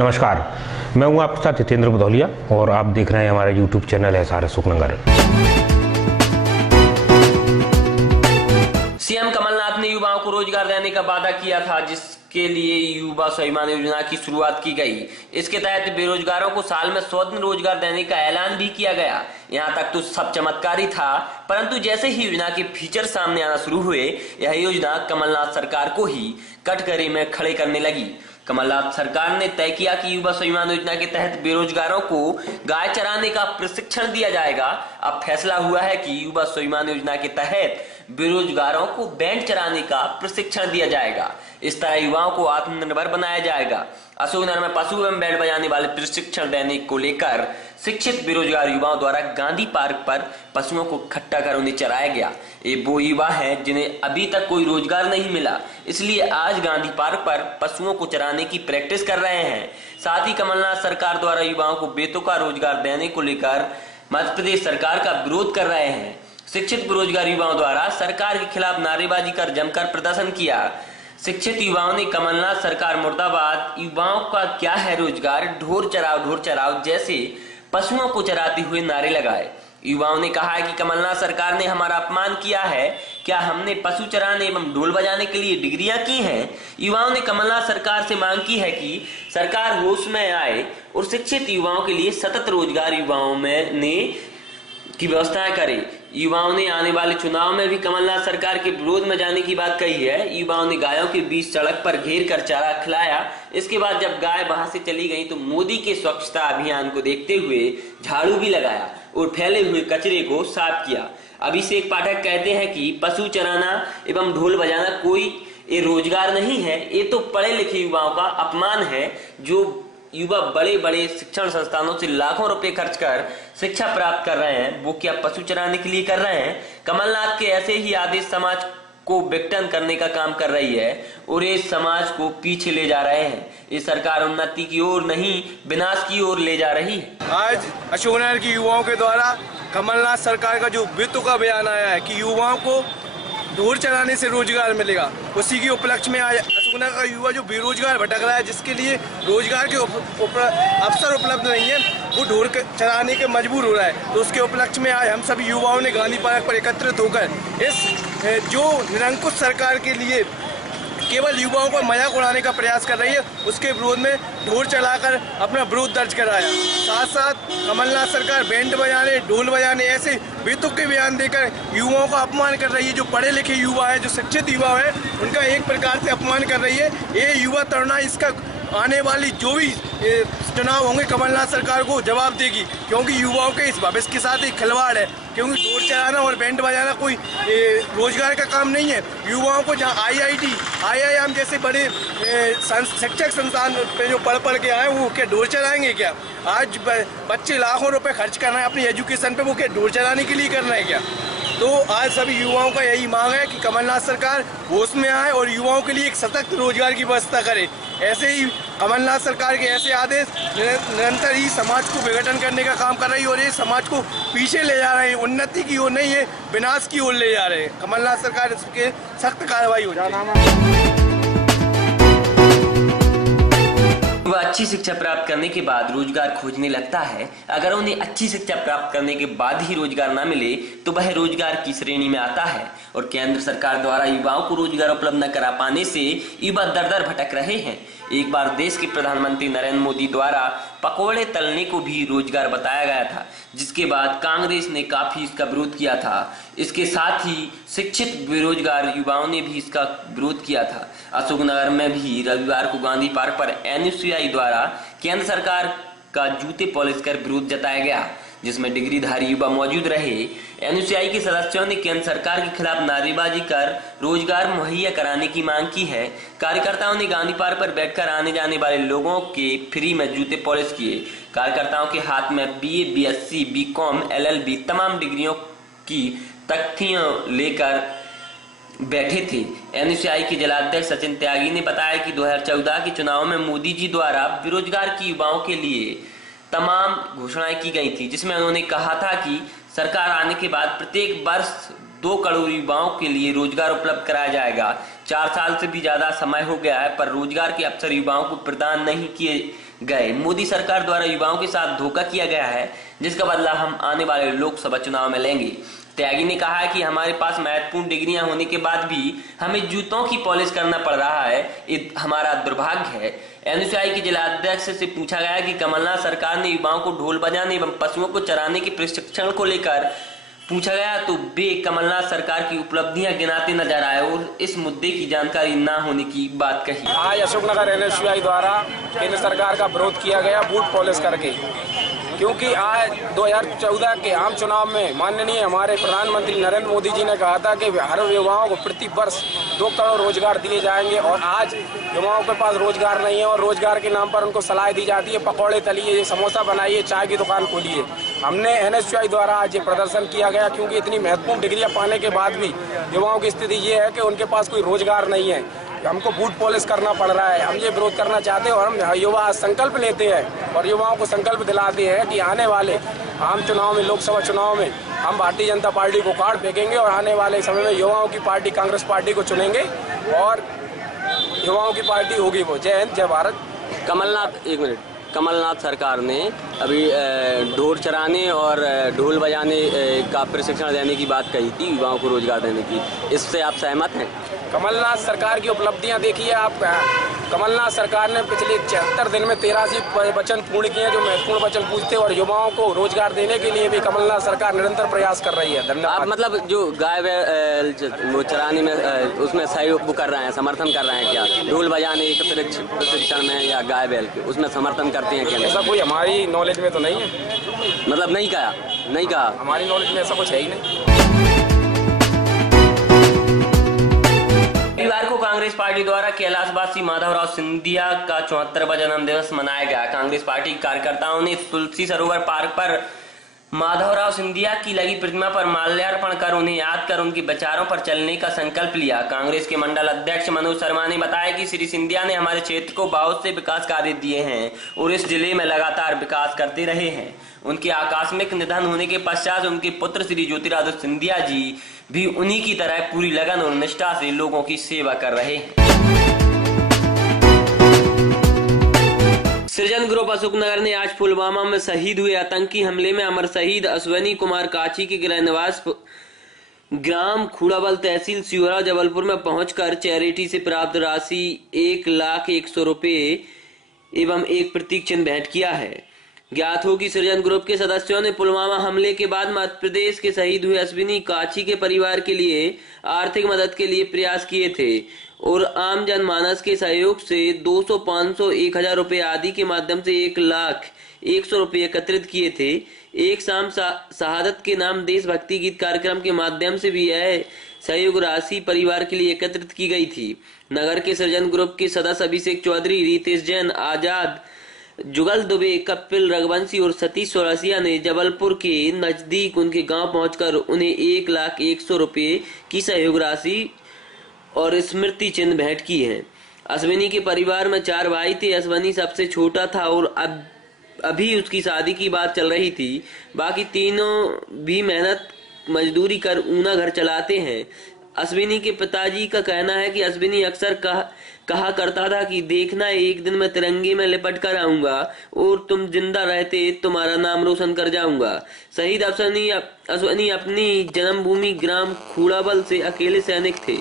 नमस्कार, मैं हूं आपके साथ हितेंद्र भदौलिया और आप देख रहे हैं हमारा YouTube channel SRS Sukhnagar. CM Kamalnath ने युवाओं को रोजगार देने का वादा किया था, जिसके लिए युवा स्वाभिमान योजना की शुरुआत की गई। इसके तहत बेरोजगारों को साल में 100 दिन रोजगार देने का ऐलान भी किया गया। यहाँ तक तो सब चमत्कारी था, परंतु जैसे ही योजना के फीचर सामने आना शुरू हुए, यह योजना कमलनाथ सरकार को ही कटघरे में खड़े करने लगी। कमलनाथ सरकार ने तय किया कि युवा स्वाभिमान योजना के तहत बेरोजगारों को गाय चराने का प्रशिक्षण दिया जाएगा। अब फैसला हुआ है कि युवा स्वाभिमान योजना के तहत बेरोजगारों को बैंड चराने का प्रशिक्षण दिया जाएगा। इस तरह युवाओं को आत्मनिर्भर बनाया जाएगा। अशोकनगर में पशु एवं बैंड बजाने वाले प्रशिक्षण देने को लेकर शिक्षित बेरोजगार युवाओं द्वारा गांधी पार्क पर पशुओं को इकट्ठा कर उन्हें चराया गया। ये वो युवा हैं जिन्हें अभी तक कोई रोजगार नहीं मिला, इसलिए आज गांधी पार्क पर पशुओं को चराने की प्रैक्टिस कर रहे हैं। साथ ही कमलनाथ सरकार द्वारा युवाओं को बेतुका रोजगार देने को लेकर मध्य प्रदेश सरकार का विरोध कर रहे हैं। शिक्षित बेरोजगार युवाओं द्वारा सरकार के खिलाफ नारेबाजी कर जमकर प्रदर्शन किया। शिक्षित युवाओं ने कमलनाथ सरकार मुर्दाबाद, युवाओं का क्या है रोजगार, ढोर चराओ जैसे पशुओं को चराते हुए नारे लगाए। युवाओं ने कहा है कि कमलनाथ सरकार ने हमारा अपमान किया है। क्या हमने पशु चराने एवं ढोल बजाने के लिए डिग्रियां की हैं? युवाओं ने कमलनाथ सरकार से मांग की है कि सरकार होश में आए और शिक्षित युवाओं के लिए सतत रोजगार युवाओं में ने की व्यवस्थाएं करे। युवाओं ने आने वाले चुनाव में भी कमलनाथ सरकार के विरोध में जाने की बात कही है। युवाओं ने गायों के बीच सड़क पर घेर कर चारा खिलाया। इसके बाद जब गाय वहां से चली गई तो मोदी के स्वच्छता अभियान को देखते हुए झाड़ू भी लगाया और फैले हुए कचरे को साफ किया। अभिषेक पाठक कहते हैं कि पशु चराना एवं ढोल बजाना कोई ये रोजगार नहीं है, ये तो पढ़े लिखे युवाओं का अपमान है। जो युवा बड़े बड़े शिक्षण संस्थानों से लाखों रुपए खर्च कर शिक्षा प्राप्त कर रहे हैं, वो क्या पशु चराने के लिए कर रहे हैं? कमलनाथ के ऐसे ही आदेश समाज को विघटन करने का काम कर रही है और ये समाज को पीछे ले जा रहे हैं। ये सरकार उन्नति की ओर नहीं, विनाश की ओर ले जा रही है। आज अशोकनगर के युवाओं के द्वारा कमलनाथ सरकार का जो वित्त का बयान आया है कि युवाओं को ढोर चलाने से रोजगार मिलेगा, उसी के उपलक्ष्य में आज अशोकनगर का युवा जो बेरोजगार भटक रहा है, जिसके लिए रोजगार के अवसर उपलब्ध नहीं है, वो ढोर चलाने के मजबूर हो रहा है। तो उसके उपलक्ष्य में आज हम सभी युवाओं ने गांधी पार्क पर एकत्रित होकर इस जो निरंकुश सरकार के लिए केवल युवाओं को मजाक उड़ाने का प्रयास कर रही है, उसके विरोध में ढोल चलाकर अपना विरोध दर्ज कराया। साथ साथ कमलनाथ सरकार बैंड बजाने, ढोल बजाने ऐसे बेतुके बयान देकर युवाओं का अपमान कर रही है। जो पढ़े लिखे युवा है, जो शिक्षित युवा है, उनका एक प्रकार से अपमान कर रही है। ये युवा तरुणा इसका आने वाली जो भी चुनाव होंगे कमलनाथ सरकार को जवाब देगी, क्योंकि युवाओं के इस भविष्य के साथ एक खिलवाड़ है। क्योंकि ढोल चलाना और बैंड बजाना कोई रोजगार का काम नहीं है। युवाओं को जहाँ IIT, IIM जैसे बड़े शिक्षक संस्थान पे जो पढ़ के आए, वो क्या ढोल चलाएंगे क्या? आज बच्चे लाखों रुपए खर्च कर रहे हैं अपनी एजुकेशन पे, वो क्या ढोल चलाने के लिए कर रहे हैं क्या? तो आज सभी युवाओं का यही मांग है कि कमलनाथ सरकार होश में आए और युवाओं के लिए एक सशक्त रोजगार की व्यवस्था करे। ऐसे ही कमलनाथ सरकार के ऐसे आदेश निरंतर ही समाज को विघटन करने का काम कर रही है और ये समाज को पीछे ले जा रहे हैं, उन्नति की ओर नहीं है, विनाश की ओर ले जा रहे हैं। कमलनाथ सरकार इसके सख्त कार्रवाई हो जाए। वह अच्छी शिक्षा प्राप्त करने के बाद रोजगार खोजने लगता है। अगर उन्हें अच्छी शिक्षा प्राप्त करने के बाद ही रोजगार न मिले तो वह रोजगार की श्रेणी में आता है। और केंद्र सरकार द्वारा युवाओं को रोजगार उपलब्ध न करा पाने से युवा दर दर भटक रहे हैं। एक बार देश के प्रधानमंत्री नरेंद्र मोदी द्वारा पकोड़े तलने को भी रोजगार बताया गया था, जिसके बाद कांग्रेस ने काफी इसका विरोध किया था। इसके साथ ही शिक्षित बेरोजगार युवाओं ने भी इसका विरोध किया था। अशोकनगर में भी रविवार को गांधी पार्क पर NUCI द्वारा केंद्र सरकार का जूते पॉलिश कर विरोध जताया गया, जिसमें डिग्रीधारी युवा मौजूद रहे। NUCI के सदस्यों ने केंद्र सरकार के खिलाफ नारेबाजी कर रोजगार मुहैया कराने की मांग की है। कार्यकर्ताओं ने गांधी पार्क पर बैठकर आने जाने वाले लोगों के फ्री में जूते पॉलिश किए। कार्यकर्ताओं के हाथ में BA, BSc, BCom, LLB तमाम डिग्रियों की तख्तियां लेकर बैठे थे। NUCI के जिलाध्यक्ष सचिन त्यागी ने बताया कि 2014 के चुनाव में मोदी जी द्वारा बेरोजगार की युवाओं के लिए तमाम घोषणाएं की गई थी, जिसमें उन्होंने कहा था कि सरकार आने के बाद प्रत्येक वर्ष 2 करोड़ युवाओं के लिए रोजगार उपलब्ध कराया जाएगा। 4 साल से भी ज्यादा समय हो गया है, पर रोजगार के अवसर युवाओं को प्रदान नहीं किए गए। मोदी सरकार द्वारा युवाओं के साथ धोखा किया गया है, जिसका बदला हम आने वाले लोकसभा चुनाव में लेंगे। त्यागी ने कहा है कि हमारे पास महत्वपूर्ण डिग्रियां होने के बाद भी हमें जूतों की पॉलिश करना पड़ रहा है, ये हमारा दुर्भाग्य है। एनएसयूआई के जिला अध्यक्ष से पूछा गया कि कमलनाथ सरकार ने युवाओं को ढोल बजाने एवं पशुओं को चराने के प्रशिक्षण को लेकर पूछा गया तो वे कमलनाथ सरकार की उपलब्धियां गिनाते नजर आए और इस मुद्दे की जानकारी न होने की बात कही। आज अशोकनगर एनएसयूआई द्वारा केंद्र सरकार का विरोध किया गया बूथ पॉलिश करके, क्योंकि आज 2014 के आम चुनाव में माननीय हमारे प्रधानमंत्री नरेंद्र मोदी जी ने कहा था कि हर युवाओं को प्रति वर्ष 2 करोड़ रोजगार दिए जाएंगे, और आज युवाओं के पास रोजगार नहीं है और रोजगार के नाम पर उनको सलाह दी जाती है पकौड़े तलिए, समोसा बनाइए, चाय की दुकान खोलिए। हमने एनएसयूआई द्वारा आज ये प्रदर्शन किया गया क्योंकि इतनी महत्वपूर्ण डिग्रियां पाने के बाद भी युवाओं की स्थिति ये है कि उनके पास कोई रोजगार नहीं है। हमको बूथ पॉलिश करना पड़ रहा है। हम ये विरोध करना चाहते हैं और हम युवा संकल्प लेते हैं और युवाओं को संकल्प दिलाते हैं कि आने वाले आम चुनाव में, लोकसभा चुनाव में हम भारतीय जनता पार्टी को काट फेंकेंगे और आने वाले समय में युवाओं की पार्टी कांग्रेस पार्टी को चुनेंगे और युवाओं की पार्टी होगी वो। जय हिंद, जय भारत। कमलनाथ सरकार ने अभी ढोल चराने और ढोल बजाने का प्रशिक्षण देने की बात कही थी, युवाओं को रोजगार देने की, इससे आप सहमत हैं? कमलनाथ सरकार की उपलब्धियां देखिए आप। कमलनाथ सरकार ने पिछले 76 दिन में 83 वचन पूर्ण किए हैं, जो महत्वपूर्ण वचन पूछते और युवाओं को रोजगार देने के लिए भी कमलनाथ सरकार निरंतर प्रयास कर रही है। धन्यवाद। आप मतलब जो गाय चराने में उसमें सहयोग कर रहे हैं, समर्थन कर रहे हैं क्या? ढोल बजाने के प्रशिक्षण में या गाय बैल के उसमें समर्थन करते हैं क्या? ऐसा कोई हमारी नॉलेज में तो नहीं है। मतलब नहीं कहा हमारी नॉलेज में ऐसा कुछ है ही नहीं। रविवार को कांग्रेस पार्टी द्वारा कैलाशवासी माधवराव सिंधिया का 74वां जन्म दिवस मनाया गया। कांग्रेस पार्टी के कार्यकर्ताओं ने तुलसी सरोवर पार्क पर माधवराव सिंधिया की लगी प्रतिमा पर माल्यार्पण कर उन्हें याद कर उनके विचारों पर चलने का संकल्प लिया। कांग्रेस के मंडल अध्यक्ष मनोज शर्मा ने बताया कि श्री सिंधिया ने हमारे क्षेत्र को बहुत से विकास कार्य दिए हैं और इस जिले में लगातार विकास करते रहे हैं। उनके आकस्मिक निधन होने के पश्चात उनके पुत्र श्री ज्योतिरादित्य सिंधिया जी भी उन्हीं की तरह पूरी लगन और निष्ठा से लोगों की सेवा कर रहे हैं। सृजन ग्रुप अशोकनगर ने आज पुलवामा में शहीद हुए आतंकी हमले में अमर शहीद अश्वनी कुमार काची के गृह निवास ग्राम खूड़ाबल तहसील सियोरा जबलपुर में पहुंचकर चैरिटी से प्राप्त राशि 1,01,00,000 रुपए एवं एक प्रतीक चिन्ह भेंट किया है। ज्ञात हो कि सृजन ग्रुप के सदस्यों ने पुलवामा हमले के बाद मध्य प्रदेश के शहीद हुए अश्विनी काची के परिवार के लिए आर्थिक मदद के लिए प्रयास किए थे और आम जनमानस के सहयोग से 200, 500, 1,000 रुपए आदि के माध्यम से 1,01,00,000 रुपए एकत्रित किए थे। एक शाम शहादत के नाम देशभक्ति गीत कार्यक्रम के माध्यम से भी यह सहयोग राशि परिवार के लिए एकत्रित की गई थी। नगर के सृजन ग्रुप के सदस्य अभिषेक चौधरी, रितेश जैन, आजाद, जुगल दुबे, कपिल रघुवंशी और सतीश चौरसिया ने जबलपुर के नजदीक उनके गांव पहुंचकर उन्हें 1,01,00,000 रुपए की सहयोग राशि और स्मृति चिन्ह भेंट की है। अश्विनी के परिवार में 4 भाई थे। अश्विनी सबसे छोटा था और अभी उसकी शादी की बात चल रही थी। बाकी तीनों भी मेहनत मजदूरी कर ऊना घर चलाते हैं। अश्विनी के पिताजी का कहना है कि अश्विनी अक्सर कहा करता था कि देखना एक दिन मैं तिरंगे में लिपट कर आऊंगा और तुम जिंदा रहते तुम्हारा नाम रोशन कर जाऊंगा। शहीद अश्विनी अपनी जन्मभूमि ग्राम खूड़ाबल से अकेले सैनिक थे।